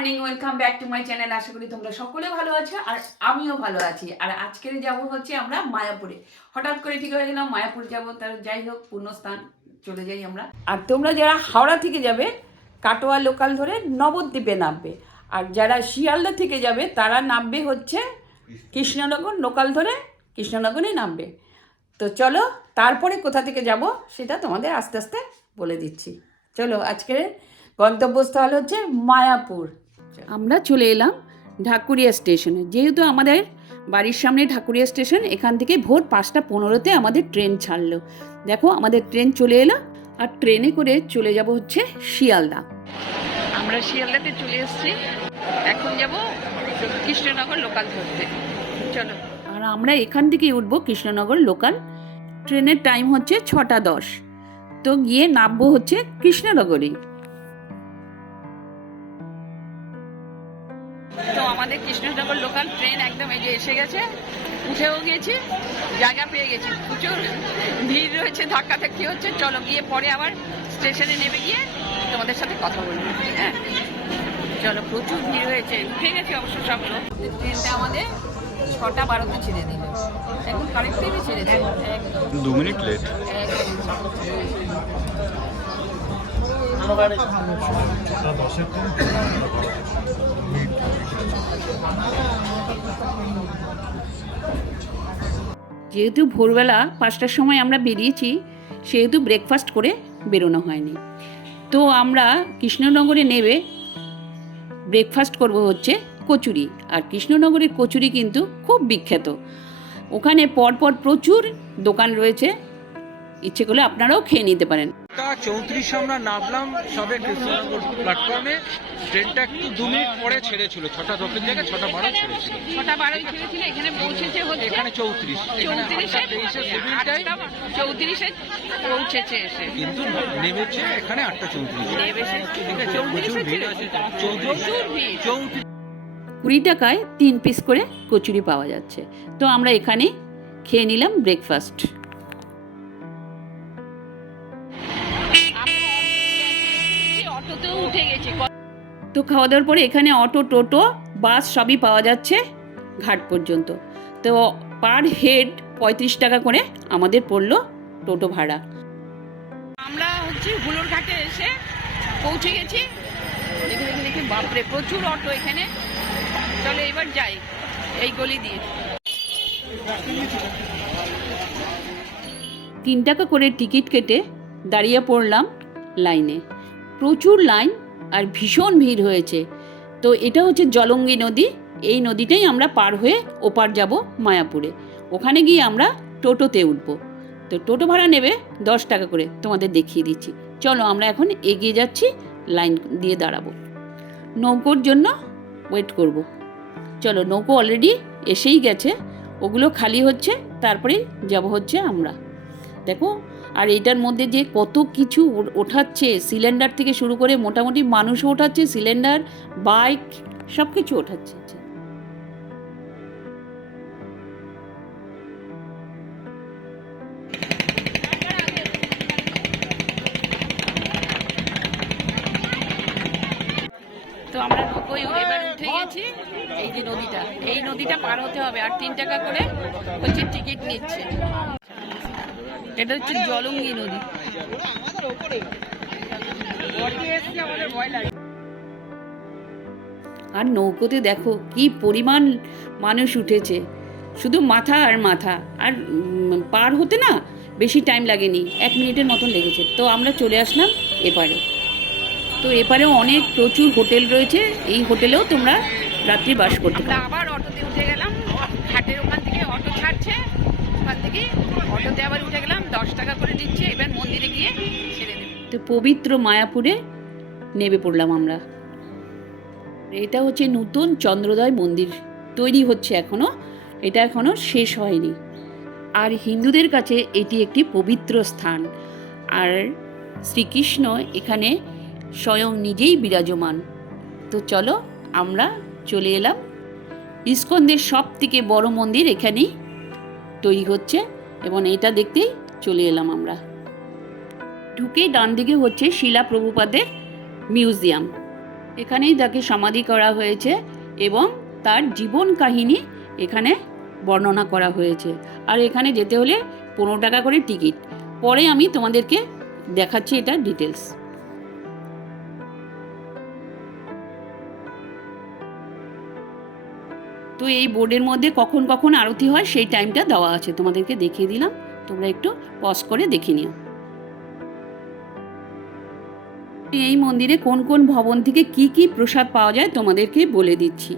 Morning, welcome back to my channel. আশা করি তোমরা সকলে ভালো আছো আর আমিও ভালো আছি। আর আজকের যাব হচ্ছে আমরা মায়াপুরে। হঠাৎ করে ঠিক হয়ে গেলাম মায়াপুর যাব, তার যাই হোক পুণ্যস্থান চলে যাই আমরা। আর তোমরা যারা হাওড়া থেকে যাবে কাটোয়া লোকাল ধরে নবদ্বীপে নামবে, আর যারা শিয়ালদা থেকে যাবে তারা নামবে হচ্ছে কৃষ্ণনগর লোকাল ধরে কৃষ্ণনগরে নামবে। তো চলো তারপরে কোথা থেকে যাব সেটা তোমাদের আস্তে আস্তে বলে দিচ্ছি। চলো, আজকের গন্তব্যস্থল হচ্ছে মায়াপুর। আমরা চলে এলাম ঢাকুরিয়া স্টেশনে। যেহেতু আমাদের বাড়ির সামনে ঢাকুরিয়া স্টেশন, এখান থেকে ভোর 5:15 আমাদের ট্রেন ছাড়লো। দেখো আমাদের ট্রেন চলে এলো, আর ট্রেনে করে চলে যাব হচ্ছে শিয়ালদা। আমরা শিয়ালদাতে চলে এসেছি, এখন যাব কৃষ্ণনগর লোকাল ধরতে। চলো, আর আমরা এখান থেকে উঠবো কৃষ্ণনগর লোকাল। ট্রেনের টাইম হচ্ছে 6:10। তো গিয়ে নামবো হচ্ছে কৃষ্ণনগরেই। তো আমাদের কৃষ্ণনগর লোকাল ট্রেন একদম এই যে এসে গেছে, উঠেও গেছি, জায়গা পেয়ে গেছি। প্রচুর ভিড় রয়েছে, ধাক্কাধাক্কি হচ্ছে। চলো গিয়ে পরে আবার স্টেশনে নেমে গিয়ে তোমাদের সাথে কথা বলবো। হ্যাঁ চলো, প্রচুর ভিড় হয়েছে, উঠে গেছি অবশ্য সব লোক। ট্রেনটা আমাদের 6:12 ছেড়ে দিল, এখন কারেক্ট টাইমে ছেড়ে দেয়, 2 মিনিট লেট। যেহেতু ভোরবেলা 5টার সময় আমরা বেরিয়েছি, সেহেতু ব্রেকফাস্ট করে বেরোনো হয়নি। তো আমরা কৃষ্ণনগরে নেবে ব্রেকফাস্ট করব হচ্ছে কচুরি। আর কৃষ্ণনগরের কচুরি কিন্তু খুব বিখ্যাত, ওখানে পরপর প্রচুর দোকান রয়েছে, ইচ্ছে করলে আপনারাও খেয়ে নিতে পারেন। 34 আমরা নামলাম সবে কৃষ্ণনগর প্ল্যাটফর্মে। ট্রেনটা একটু 2 মিনিট পরে ছেড়েছিল, 6:10 জায়গায় 6:12 ছেড়েছিল। 6:12 ছেড়েছিল, এখানে পৌঁছেছে হচ্ছে এখানে 34 34 পৌঁছেছে এসে, কিন্তু নেমেছে এখানে 8:34। নেমেছে 34 20 টাকায় 3 পিস করে কচুরি পাওয়া যাচ্ছে। তো আমরা এখানে খেয়ে নিলাম ব্রেকফাস্ট। তো খাওয়া দাওয়ার পরে এখানে অটো, টোটো, বাস সবই পাওয়া যাচ্ছে ঘাট পর্যন্ত। তো পার হেড 35 টাকা করে আমাদের পড়লো টোটো ভাড়া। আমরা হচ্ছে হুলোর ঘাটে এসে পৌঁছে গেছি। দেখে বাপরে প্রচুর অটো এখানে। চলো এবার যাই এই গলি দিয়ে। 3 টাকা করে টিকিট কেটে দাঁড়িয়ে পড়লাম লাইনে। প্রচুর লাইন আর ভীষণ ভিড় হয়েছে। তো এটা হচ্ছে জলঙ্গি নদী, এই নদীটাই আমরা পার হয়ে ওপার যাব মায়াপুরে। ওখানে গিয়ে আমরা টোটোতে উঠব। তো টোটো ভাড়া নেবে 10 টাকা করে, তোমাদের দেখিয়ে দিচ্ছি। চলো আমরা এখন এগিয়ে যাচ্ছি, লাইন দিয়ে দাঁড়াবো, নৌকোর জন্য ওয়েট করব। চলো, নৌকো অলরেডি এসেই গেছে, ওগুলো খালি হচ্ছে, তারপরে যাব হচ্ছে আমরা। দেখো, আর এটার মধ্যে যে কত কিছু ওঠাচ্ছে, সিলিন্ডার থেকে শুরু করে মোটামুটি মানুষও ওঠাচ্ছে, সিলিন্ডার, বাইক, সব কিছু ওঠাচ্ছে। তো আমরা নৌকোয় এবার উঠে গেছি। এই যে নদীটা, এই নদীটা পার হতে হবে, আর 3 টাকা করে হচ্ছে টিকিট নিচ্ছে। এটা হচ্ছে জলঙ্গি নদী। আর নৌকোতে দেখো কি পরিমাণ মানুষ উঠেছে, শুধু মাথা আর মাথা। আর পার হতে না বেশি টাইম লাগেনি, 1 মিনিটের মতন লেগেছে। তো আমরা চলে আসলাম এপারে। তো এপারেও অনেক প্রচুর হোটেল রয়েছে, এই হোটেলেও তোমরা রাত্রি বাস করতে পারো। আবার অটোতে উঠে গেলাম, ঘাটের ওখান থেকে অটো ছাড়ছে, ওখান থেকে অটোতে আবার উঠে গেলাম, 10 টাকা করে দিচ্ছে। এবার মন্দিরে গিয়ে ছেড়ে দেবে। তো পবিত্র মায়াপুরে নেমে পড়লাম আমরা। এটা হচ্ছে নতুন চন্দ্রোদয় মন্দির, তৈরি হচ্ছে এখনো, এটা এখনো শেষ হয়নি। আর হিন্দুদের কাছে এটি একটি পবিত্র স্থান। আর শ্রীকৃষ্ণ এখানে স্বয়ং নিজেই বিরাজমান। তো চলো আমরা চলে এলাম। ইস্কনদের সব থেকে বড় মন্দির এখানেই তৈরি হচ্ছে, এবং এটা দেখতেই চলে এলাম আমরা। ঢুকেই ডান দিকে হচ্ছে শিলা প্রভুপাদের মিউজিয়াম। এখানেই তাকে সমাধি করা হয়েছে এবং তার জীবন কাহিনী এখানে বর্ণনা করা হয়েছে। আর এখানে যেতে হলে 15 টাকা করে টিকিট। পরে আমি তোমাদেরকে দেখাচ্ছি এটা ডিটেলস। তো এই বোর্ডের মধ্যে কখন কখন আরতি হয় সেই টাইমটা দেওয়া আছে, তোমাদেরকে দেখিয়ে দিলাম, তোমরা একটু পজ করে দেখে নিও। এই মন্দিরে কোন কোন ভবন থেকে কি কি প্রসাদ পাওয়া যায় তোমাদেরকে বলে দিচ্ছি।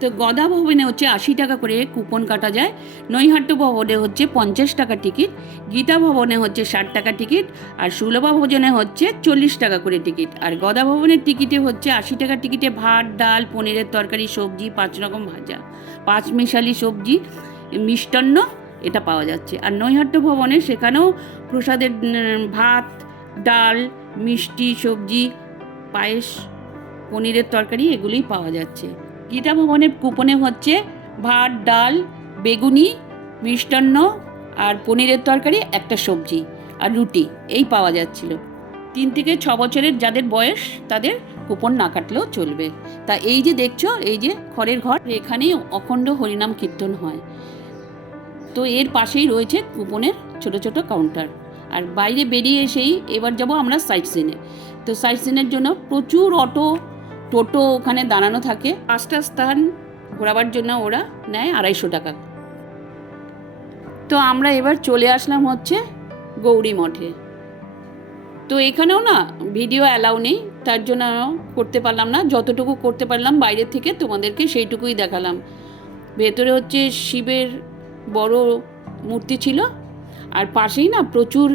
তো গদা ভবনে হচ্ছে 80 টাকা করে কুপন কাটা যায়, নৈহাট্য ভবনে হচ্ছে 50 টাকা টিকিট, গীতা ভবনে হচ্ছে 60 টাকা টিকিট, আর সুলভা ভোজনে হচ্ছে 40 টাকা করে টিকিট। আর গদা ভবনের টিকিটে হচ্ছে 80 টাকার টিকিটে ভাত, ডাল, পনিরের তরকারি, সবজি, 5 রকম ভাজা, 5 মিশালি সবজি, মিষ্টান্ন এটা পাওয়া যাচ্ছে। আর নৈহাট্য ভবনে সেখানেও প্রসাদের ভাত, ডাল, মিষ্টি, সবজি, পায়েস, পনিরের তরকারি এগুলোই পাওয়া যাচ্ছে। গীতা ভবনের কুপনে হচ্ছে ভাত, ডাল, বেগুনি, মিষ্টান্ন আর পনিরের তরকারি, একটা সবজি আর রুটি এই পাওয়া যাচ্ছিল। 3 থেকে 6 বছরের যাদের বয়স তাদের কুপন না কাটলেও চলবে। তা এই যে দেখছো, এই যে খড়ের ঘর, এখানেই অখণ্ড হরিনাম কীর্তন হয়। তো এর পাশেই রয়েছে কুপনের ছোট ছোট কাউন্টার। আর বাইরে বেরিয়ে এসেই এবার যাব আমরা সাইট সিনে। তো সাইট সিনের জন্য প্রচুর অটো, টোটো ওখানে দাঁড়ানো থাকে। 5টা স্থান ঘোরাবার জন্য ওরা নেয় 250 টাকা। তো আমরা এবার চলে আসলাম হচ্ছে গৌরী মঠে। তো এখানেও না ভিডিও অ্যালাউ নেই, তার জন্য করতে পারলাম না। যতটুকু করতে পারলাম বাইরে থেকে তোমাদেরকে সেইটুকুই দেখালাম। ভেতরে হচ্ছে শিবের বড় মূর্তি ছিল, আর পাশেই না প্রচুর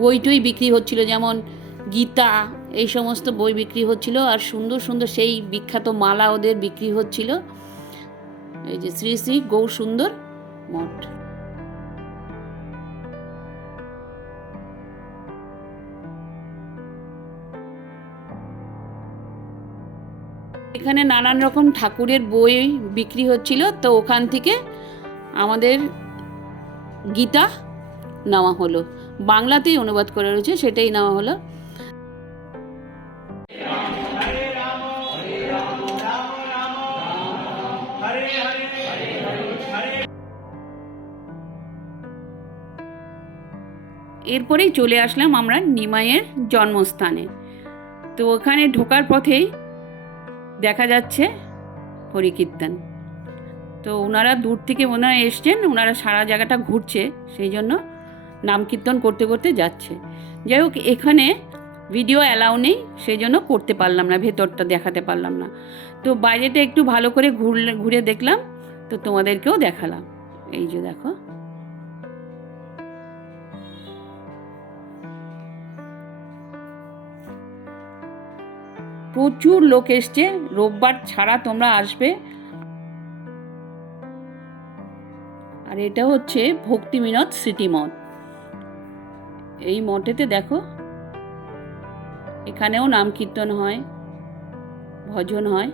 বই টই বিক্রি হচ্ছিল, যেমন গীতা এই সমস্ত বই বিক্রি হচ্ছিল। আর সুন্দর সুন্দর সেই বিখ্যাত মালা ওদের বিক্রি হচ্ছিল। এই যে শ্রী শ্রী গৌর সুন্দর মঠ। এখানে নানান রকম ঠাকুরের বই বিক্রি হচ্ছিল। তো ওখান থেকে আমাদের গীতা নেওয়া হলো, বাংলাতেই অনুবাদ করা রয়েছে সেটাই নেওয়া হলো। এরপরেই চলে আসলাম আমরা নিমাইয়ের জন্মস্থানে। তো ওখানে ঢোকার পথেই দেখা যাচ্ছে হরিকীর্তন। তো ওনারা দূর থেকে ওনারা এসছেন, ওনারা সারা জায়গাটা ঘুরছে, সেই জন্য নাম কীর্তন করতে করতে যাচ্ছে। যাই হোক, এখানে ভিডিও অ্যালাউ নেই, সেই জন্য করতে পারলাম না, ভেতরটা দেখাতে পারলাম না। তো বাইরেটা একটু ভালো করে ঘুরে দেখলাম, তো তোমাদেরকেও দেখালাম। এই যে দেখো, প্রচুর লোক এসছে, রোববার ছাড়া তোমরা আসবে। আর এটা হচ্ছে ভক্তি বিনোদ স্মৃতি মঠ। এই মঠেতে দেখো, এখানেও নাম কীর্তন হয়, ভজন হয়,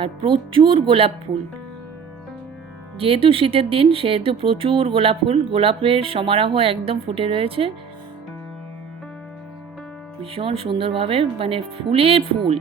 আর প্রচুর গোলাপ ফুল। যেহেতু শীতের দিন সেহেতু প্রচুর গোলাপ ফুল, গোলাপের সমারোহ একদম ফুটে রয়েছে ভীষণ সুন্দরভাবে, মানে ফুলের ফুল।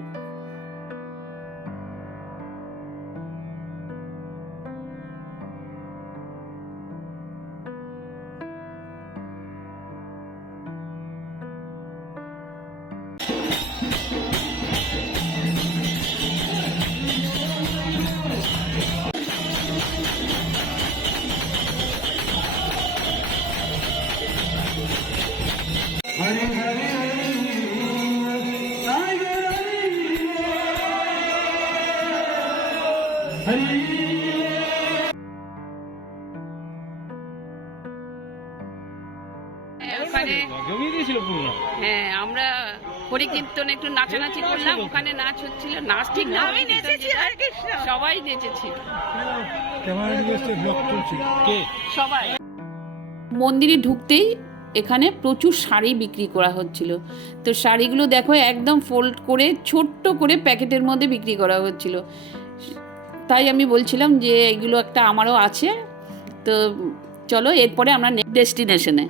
ওখানে হ্যাঁ আমরা হরিকীর্তন একটু নাচানাচি করলাম, ওখানে নাচ হচ্ছিল, নাচ ঠিক না, সবাই নেচেছি সবাই। মন্দিরে ঢুকতেই এখানে প্রচুর শাড়ি বিক্রি করা হচ্ছিল। তো শাড়িগুলো দেখো একদম ফোল্ড করে ছোট্ট করে প্যাকেটের মধ্যে বিক্রি করা হচ্ছিল। তাই আমি বলছিলাম যে এগুলো একটা আমারও আছে। তো চলো এরপরে আমরা নেক্সট ডেস্টিনেশনে।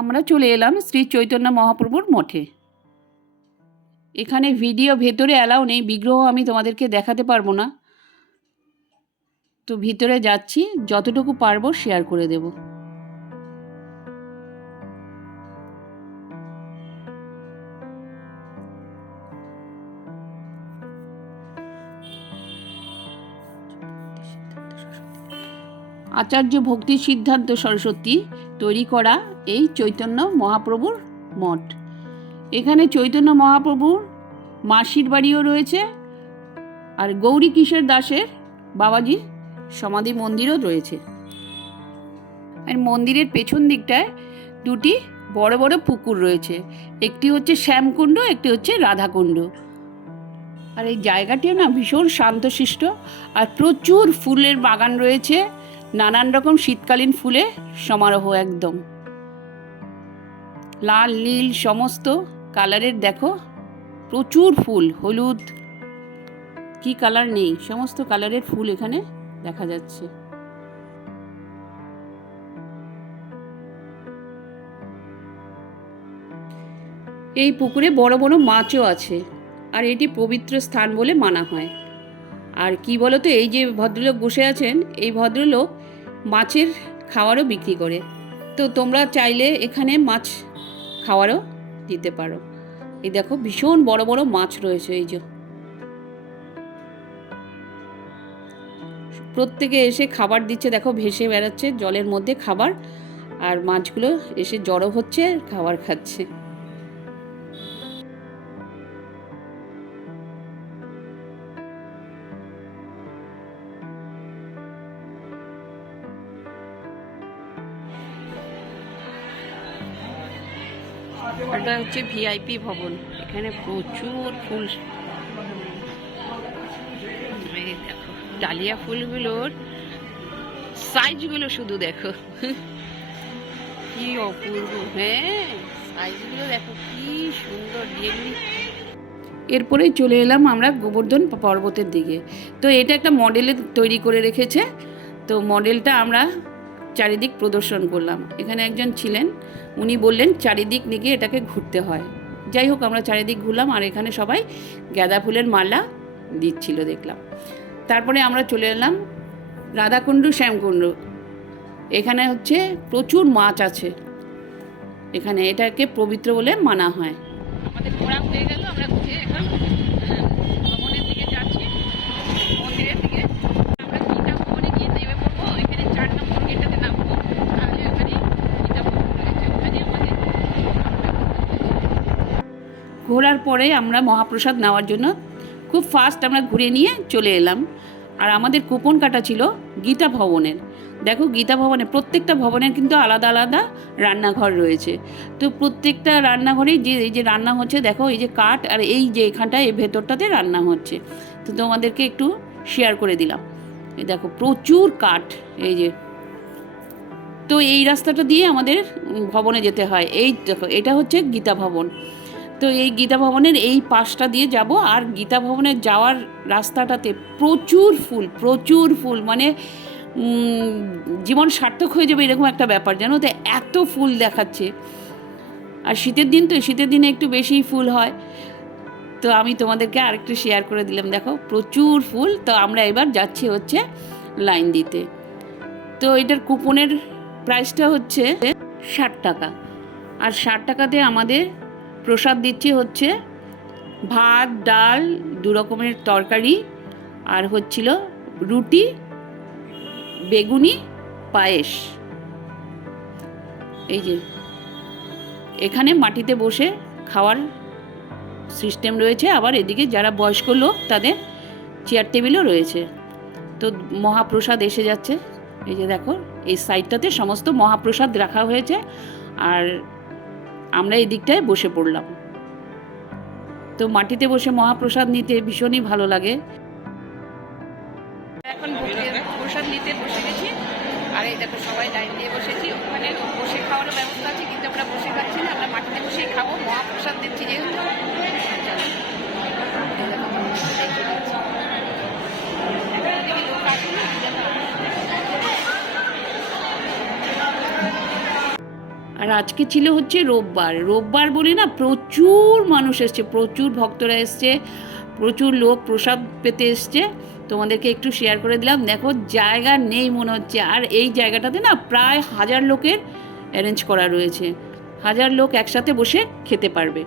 আমরা চলে এলাম শ্রী চৈতন্য মহাপ্রভুর মঠে। এখানে ভিডিও ভেতরে অ্যালাউ নেই, বিগ্রহ আমি তোমাদেরকে দেখাতে পারবো না, তো ভিতরে যাচ্ছি, যতটুকু পারবো শেয়ার করে দেব। আচার্য ভক্তি সিদ্ধান্ত সরস্বতী তৈরি করা এই চৈতন্য মহাপ্রভুর মঠ। এখানে চৈতন্য মহাপ্রভুর মাসির বাড়িও রয়েছে, আর গৌরী কিশোর দাসের বাবাজির সমাধি মন্দিরও রয়েছে। আর মন্দিরের পেছন দিকটায় দুটি বড় বড় পুকুর রয়েছে, একটি হচ্ছে শ্যামকুণ্ড, একটি হচ্ছে রাধাকুণ্ড। আর এই জায়গাটিও না ভীষণ শান্তশিষ্ট, আর প্রচুর ফুলের বাগান রয়েছে, নানান রকম শীতকালীন ফুলের সমারোহ, একদম লাল নীল সমস্ত কালারের, দেখো প্রচুর ফুল, হলুদ কি কালার নেই, সমস্ত কালারের ফুল এখানে দেখা যাচ্ছে। এই পুকুরে বড় বড় মাছও আছে, আর এটি পবিত্র স্থান বলে মানা হয়। আর কি বলতো, এই যে ভদ্রলোক বসে আছেন, এই ভদ্রলোক মাছের খাওয়ারও বিক্রি করে, তো তোমরা চাইলে এখানে মাছ খাওয়ারও দিতে পারো। এই দেখো ভীষণ বড় বড় মাছ রয়েছে, এই যে প্রত্যেকে এসে খাবার দিচ্ছে, দেখো ভেসে বেড়াচ্ছে জলের মধ্যে খাবার, আর মাছগুলো এসে জড়ো হচ্ছে, খাবার খাচ্ছে। এটা হচ্ছে ভিআইপি ভবন, এখানে প্রচুর ফুল, দেখো ডালিয়া ফুলগুলোর সাইজগুলো শুধু দেখো কি অপূর্ব, হ্যাঁ সাইজগুলো দেখো কি সুন্দর রিয়েলি। এরপরেই চলে এলাম আমরা গোবর্ধন পর্বতের দিকে। তো এটা একটা মডেলের তৈরি করে রেখেছে, তো মডেলটা আমরা চারিদিক প্রদর্শন করলাম। এখানে একজন ছিলেন, উনি বললেন চারিদিক নিয়ে এটাকে ঘুরতে হয়। যাই হোক আমরা চারিদিক ঘুরলাম, আর এখানে সবাই গাঁদা ফুলের মালা দিচ্ছিল দেখলাম। তারপরে আমরা চলে এলাম রাধাকুণ্ড শ্যামকুণ্ড। এখানে হচ্ছে প্রচুর মাছ আছে, এখানে এটাকে পবিত্র বলে মানা হয়। আমাদের ঘোরা হয়ে গেল, আমরা ঘুরে এখন ভবনের দিকে যাচ্ছি, মন্দিরের দিকে। আমরা গীতা ভবনে গিয়ে নেমে পড়বো, এখানে 4 নম্বর গেটটাতে নামবো, তাহলে ওখানে গীতা ভবন রয়েছে, ওখানে আমাদের। ঘোরার পরে আমরা মহাপ্রসাদ নেওয়ার জন্য খুব ফাস্ট আমরা ঘুরে নিয়ে চলে এলাম। আর আমাদের কুপন কাটা ছিল গীতা ভবনের। দেখো গীতা ভবনে প্রত্যেকটা ভবনের কিন্তু আলাদা আলাদা রান্নাঘর রয়েছে, তো প্রত্যেকটা রান্নাঘরে এই যে রান্না হচ্ছে, দেখো এই যে কাঠ, আর এই যে এখানটায় এই ভেতরটাতে রান্না হচ্ছে, তো তোমাদেরকে একটু শেয়ার করে দিলাম। এই দেখো প্রচুর কাঠ, এই যে। তো এই রাস্তাটা দিয়ে আমাদের ভবনে যেতে হয়। এই দেখো এটা হচ্ছে গীতা ভবন, তো এই গীতা ভবনের এই পাশটা দিয়ে যাব। আর গীতা ভবনের যাওয়ার রাস্তাটাতে প্রচুর ফুল, প্রচুর ফুল, মানে জীবন সার্থক হয়ে যাবে এরকম একটা ব্যাপার, জানো তো, এত ফুল দেখাচ্ছে। আর শীতের দিন, তো শীতের দিনে একটু বেশিই ফুল হয়, তো আমি তোমাদেরকে আরেকটু শেয়ার করে দিলাম। দেখো প্রচুর ফুল। তো আমরা এবার যাচ্ছি হচ্ছে লাইন দিতে। তো এটার কুপনের প্রাইসটা হচ্ছে 60 টাকা, আর 60 টাকাতে আমাদের প্রসাদ দিচ্ছে হচ্ছে ভাত, ডাল, 2 রকমের তরকারি, আর হচ্ছিল রুটি, বেগুনি, পায়েস। এই যে এখানে মাটিতে বসে খাওয়ার সিস্টেম রয়েছে, আবার এদিকে যারা বয়স্ক লোক তাদের চেয়ার টেবিলও রয়েছে। তো মহাপ্রসাদ এসে যাচ্ছে, এই যে দেখো এই সাইডটাতে সমস্ত মহাপ্রসাদ রাখা হয়েছে, আর আমরা এই দিকটায় বসে পড়লাম। তো মাটিতে বসে মহাপ্রসাদ নিতে ভীষণই ভালো লাগে। এখন প্রসাদ নিতে বসে গেছি, আর এই দেখো সবাই লাইন দিয়ে বসেছি। ওখানে বসে খাওয়ারও ব্যবস্থা আছে, কিন্তু আমরা বসে খাচ্ছি না, আমরা মাটিতে বসেই খাবো, মহাপ্রসাদ দিচ্ছি যেহেতু। আর আর আজকে ছিল হচ্ছে রোববার, রোববার বলে না প্রচুর মানুষ এসছে, প্রচুর ভক্তরা এসছে, প্রচুর লোক প্রসাদ পেতে এসছে। তোমাদেরকে একটু শেয়ার করে দিলাম। দেখো জায়গা নেই মনে হচ্ছে, আর এই জায়গাটাতে না প্রায় 1000 লোকের অ্যারেঞ্জ করা রয়েছে, 1000 লোক একসাথে বসে খেতে পারবে।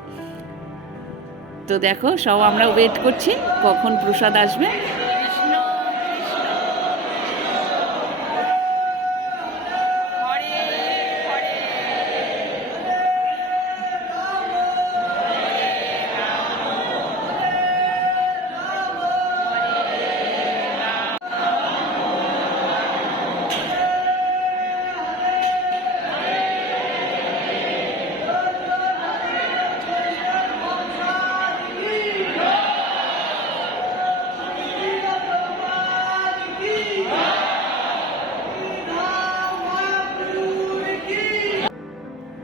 তো দেখো সব আমরা ওয়েট করছি কখন প্রসাদ আসবে।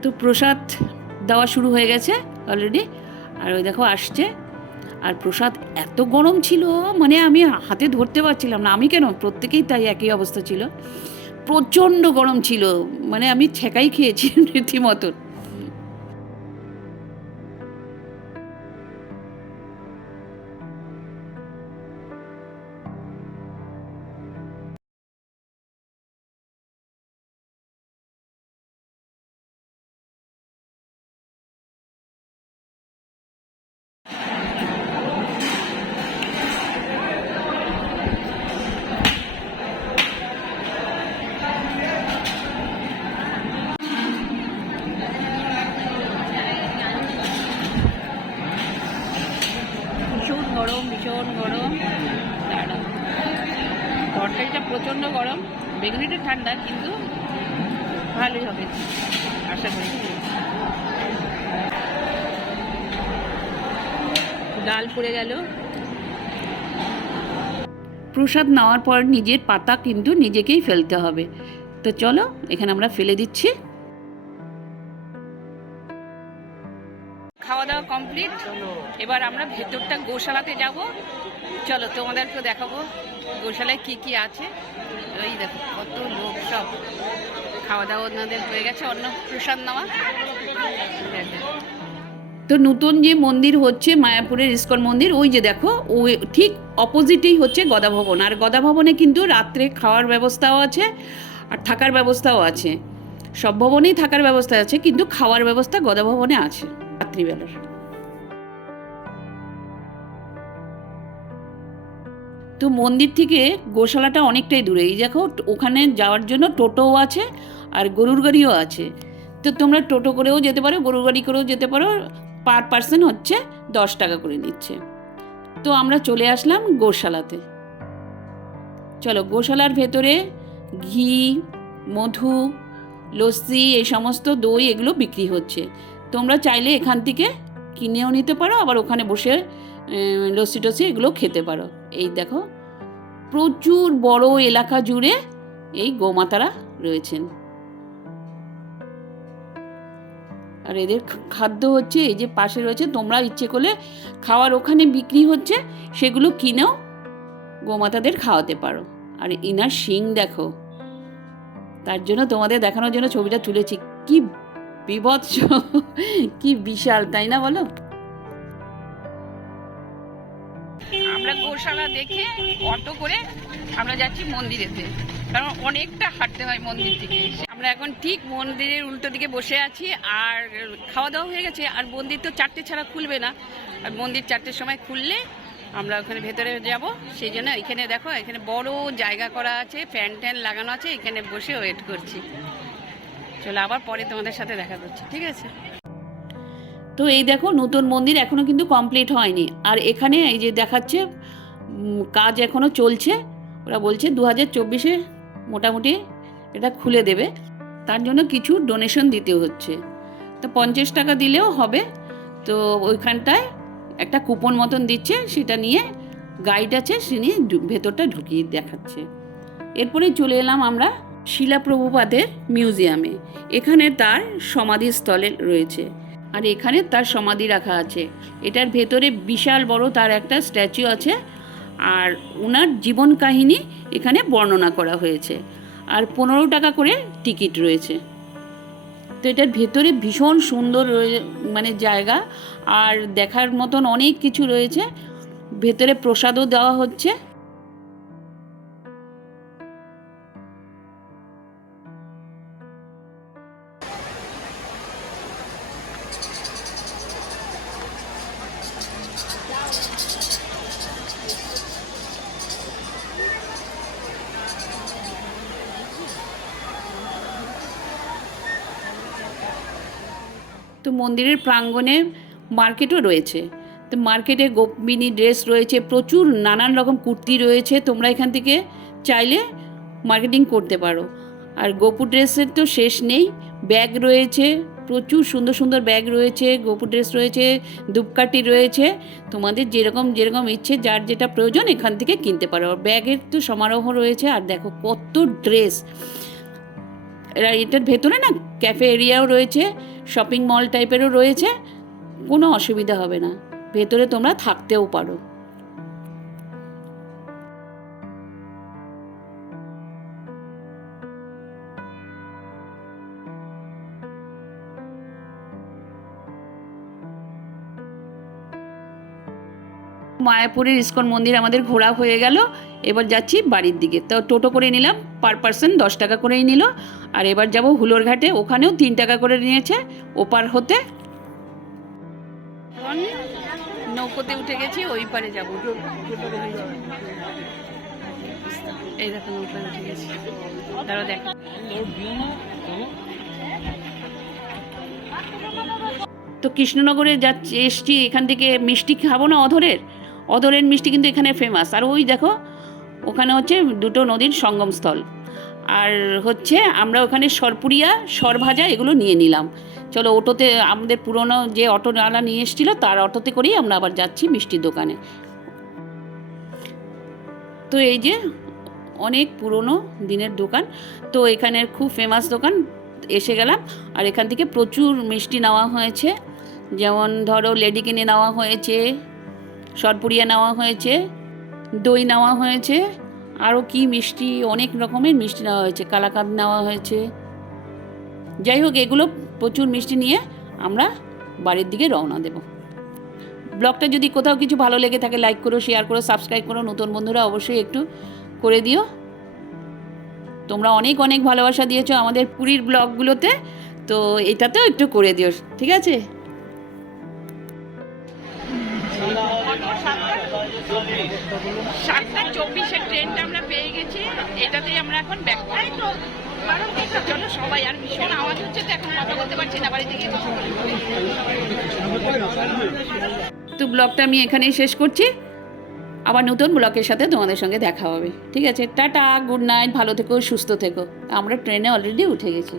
তো প্রসাদ দেওয়া শুরু হয়ে গেছে অলরেডি, আর ওই দেখো আসছে। আর প্রসাদ এত গরম ছিল, মানে আমি হাতে ধরতে পারছিলাম না, আমি কেন, প্রত্যেকেই তাই একই অবস্থা ছিল, প্রচণ্ড গরম ছিল, মানে আমি ছেঁকাই খেয়েছি রীতিমতো। ভীষণ গরম, তরকারিটা প্রচণ্ড গরম, বেগুনিটা ঠান্ডা, কিন্তু ভালোই হবে আশা করি। ডাল পড়ে গেল। প্রসাদ নেওয়ার পর নিজের পাতা কিন্তু নিজেকেই ফেলতে হবে। তো চলো এখানে আমরা ফেলে দিচ্ছি। খাওয়া দাওয়া কমপ্লিট, এবার আমরা ভেতরটা গোশালাতে যাব। চলো তোমাদেরকে দেখাবো গোশালায় কি কি আছে। ওই দেখো কত লোক, সব খাওয়া দাওয়া ওনাদের হয়ে গেছে, অন্য প্রসাদ নেওয়া। তো নতুন যে মন্দির হচ্ছে মায়াপুরের ইস্কন মন্দির, ওই যে দেখো ওই ঠিক অপোজিটেই হচ্ছে গদা ভবন। আর গদা ভবনে কিন্তু রাত্রে খাওয়ার ব্যবস্থাও আছে আর থাকার ব্যবস্থাও আছে, সব ভবনেই থাকার ব্যবস্থা আছে, কিন্তু খাওয়ার ব্যবস্থা গদা ভবনে আছে রাত্রিবেলার। তো মন্দির থেকে গোশালাটা অনেকটাই দূরে, এই দেখো ওখানে যাওয়ার জন্য টোটোও আছে আর গরুর গাড়িও আছে। তো তোমরা টোটো করেও যেতে পারো, গরুর গাড়ি করেও যেতে পারো, পার পার্সন হচ্ছে 10 টাকা করে নিচ্ছে। তো আমরা চলে আসলাম গোশালাতে। চলো গোশালার ভেতরে ঘি, মধু, লস্যি, এই সমস্ত দই এগুলো বিক্রি হচ্ছে। তোমরা চাইলে এখান থেকে কিনেও নিতে পারো, আবার ওখানে বসে লস্যি টস্যি এগুলো খেতে পারো। এই দেখো প্রচুর বড় এলাকা জুড়ে এই গোমাতারা রয়েছেন। আর এদের খাদ্য হচ্ছে এই যে পাশে রয়েছে, তোমরা ইচ্ছে করলে খাওয়ার ওখানে বিক্রি হচ্ছে, সেগুলো কিনেও গোমাতাদের খাওয়াতে পারো। আর ইনার শিং দেখো, তার জন্য তোমাদের দেখানোর জন্য ছবিটা তুলেছি। কি বিভৎস, কি বিশাল, তাই না বলো? আমরা গোশালা দেখে অটো করে আমরা যাচ্ছি মন্দিরেতে, কারণ অনেকটা হাঁটতে হয় মন্দির থেকে। আমরা এখন ঠিক মন্দিরের উল্টো দিকে বসে আছি, আর খাওয়া দাওয়া হয়ে গেছে। আর মন্দির তো 4টে ছাড়া খুলবে না, আর মন্দির 4টের সময় খুললে আমরা ওখানে ভেতরে যাব। সেই জন্য এখানে দেখো, এখানে বড় জায়গা করা আছে, ফ্যান ট্যান লাগানো আছে, এখানে বসে ওয়েট করছি। চলো আবার পরে তোমাদের সাথে দেখা করছি, ঠিক আছে? তো এই দেখো নতুন মন্দির এখনও কিন্তু কমপ্লিট হয়নি, আর এখানে এই যে দেখাচ্ছে কাজ এখনও চলছে। ওরা বলছে 2024-এ মোটামুটি এটা খুলে দেবে, তার জন্য কিছু ডোনেশন দিতে হচ্ছে। তো 50 টাকা দিলেও হবে। তো ওইখানটায় একটা কুপন মতন দিচ্ছে, সেটা নিয়ে গাইড আছে, সে নিয়ে ভেতরটা ঢুকিয়ে দেখাচ্ছে। এরপরে চলে এলাম আমরা শিলা প্রভুপাদের মিউজিয়ামে। এখানে তার সমাধিস্থলে রয়েছে, আর এখানে তার সমাধি রাখা আছে। এটার ভেতরে বিশাল বড় তার একটা স্ট্যাচু আছে, আর ওনার জীবন কাহিনী এখানে বর্ণনা করা হয়েছে। আর 15 টাকা করে টিকিট রয়েছে। তো তো এটার ভেতরে ভীষণ সুন্দর মানে জায়গা, আর দেখার মতন অনেক কিছু রয়েছে। ভেতরে প্রসাদও দেওয়া হচ্ছে। তো মন্দিরের প্রাঙ্গণে মার্কেটও রয়েছে। তো মার্কেটে গোপিনী ড্রেস রয়েছে, প্রচুর নানান রকম কুর্তি রয়েছে। তোমরা এখান থেকে চাইলে মার্কেটিং করতে পারো। আর গোপু ড্রেসের তো শেষ নেই, ব্যাগ রয়েছে, প্রচুর সুন্দর সুন্দর ব্যাগ রয়েছে, গোপু ড্রেস রয়েছে, ধূপকাঠি রয়েছে। তোমাদের যেরকম যেরকম ইচ্ছে, যার যেটা প্রয়োজন এখান থেকে কিনতে পারো। ব্যাগের তো সমারোহ রয়েছে। আর দেখো কত ড্রেস। এটার ভেতরে না ক্যাফে এরিয়াও রয়েছে, শপিং মল টাইপেরও রয়েছে, কোনো অসুবিধা হবে না, ভেতরে তোমরা থাকতেও পারো। মায়াপুরের ইস্কন মন্দির আমাদের ঘোরা হয়ে গেল। এবার যাচ্ছি বাড়ির দিকে। তো টোটো করে নিলাম, পার পার্সন 10 টাকা করেই নিল। আর এবার যাব হুলোর ঘাটে, ওখানেও 3 টাকা করে নিয়েছে ওপার হতে। নৌকোতে উঠে গেছি, ওই পারে যাব। এই দেখো নৌকা উঠে গেছি, তারা দেখো। তো কৃষ্ণনগরে যাচ্ছি, এসছি, এখান থেকে মিষ্টি খাবো না অধরের মিষ্টি কিন্তু এখানে ফেমাস। আর ওই দেখো ওখানে হচ্ছে দুটো নদীর সঙ্গমস্থল। আর হচ্ছে আমরা ওখানে সরপুরিয়া, সরভাজা এগুলো নিয়ে নিলাম। চলো অটোতে, আমাদের পুরনো যে অটোওয়ালা নিয়ে এসেছিলো তার অটোতে করেই আমরা আবার যাচ্ছি মিষ্টির দোকানে। তো এই যে অনেক পুরনো দিনের দোকান, তো এখানের খুব ফেমাস দোকান, এসে গেলাম। আর এখান থেকে প্রচুর মিষ্টি নেওয়া হয়েছে, যেমন ধরো লেডিকেনি নেওয়া হয়েছে, সরপুরিয়া নেওয়া হয়েছে, দই নেওয়া হয়েছে, আরও কি মিষ্টি, অনেক রকমের মিষ্টি নেওয়া হয়েছে, কালাকাঁদ নেওয়া হয়েছে। যাই হোক, এগুলো প্রচুর মিষ্টি নিয়ে আমরা বাড়ির দিকে রওনা দেব। ব্লগটা যদি কোথাও কিছু ভালো লেগে থাকে লাইক করো, শেয়ার করো, সাবস্ক্রাইব করো। নতুন বন্ধুরা অবশ্যই একটু করে দিও। তোমরা অনেক অনেক ভালোবাসা দিয়েছো আমাদের পুরীর ব্লগগুলোতে, তো এটাতেও একটু করে দিও, ঠিক আছে? 7:24 ট্রেনটা আমরা পেয়ে গেছি, এটাতেই আমরা এখন ব্যাক করবো। চলো সবাই, আর ভীষণ আওয়াজ হচ্ছে তো এখন কথা বলতে পারছি না, বাড়িতে গিয়ে কথা বলবো। তো ব্লগটা আমি এখানেই শেষ করছি, আবার নতুন ব্লগের সাথে তোমাদের সঙ্গে দেখা হবে, ঠিক আছে? টাটা, গুড নাইট, ভালো থেকো, সুস্থ থেকো। আমরা ট্রেনে অলরেডি উঠে গেছি।